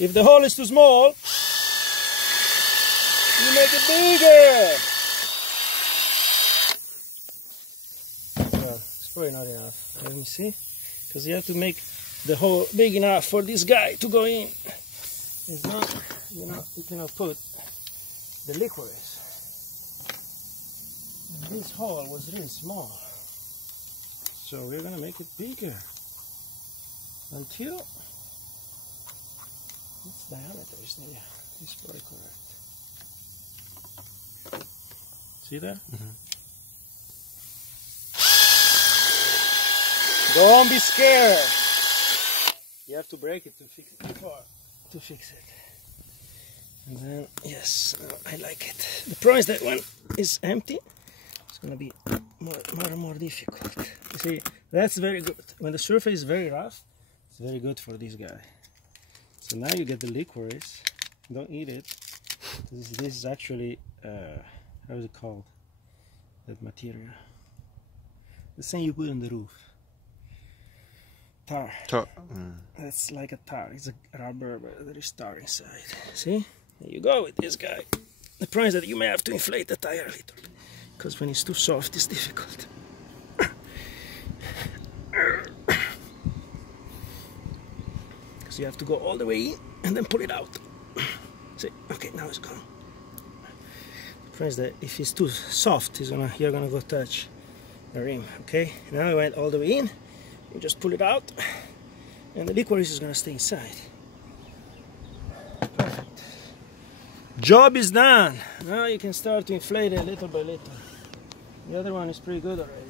If the hole is too small, you make it bigger. Well, it's probably not enough. Let me see. Because you have to make the hole big enough for this guy to go in. It's not, you cannot put the licorice. And this hole was really small. So we're gonna make it bigger until its diameter is near. It's probably correct. See that? Mm-hmm. Don't be scared. You have to break it to fix it before to fix it. And then yes, I like it. The problem is that when it's empty, it's gonna be more and more difficult. You see, that's very good. When the surface is very rough, it's very good for this guy. So now you get the licorice. Don't eat it. This is actually how is it called? That material. The same you put on the roof. Tar. Tar. That's like a tar. It's a rubber, but there is tar inside. See? There you go with this guy. The problem is that you may have to inflate the tire a little bit, because when it's too soft, it's difficult. Because you have to go all the way in and then pull it out. See? Okay, now it's gone. The problem is that if it's too soft, you're gonna go touch the rim. Okay? Now I went all the way in. You just pull it out, and the licorice is gonna stay inside. Perfect. Job is done. Now you can start to inflate it little by little. The other one is pretty good already.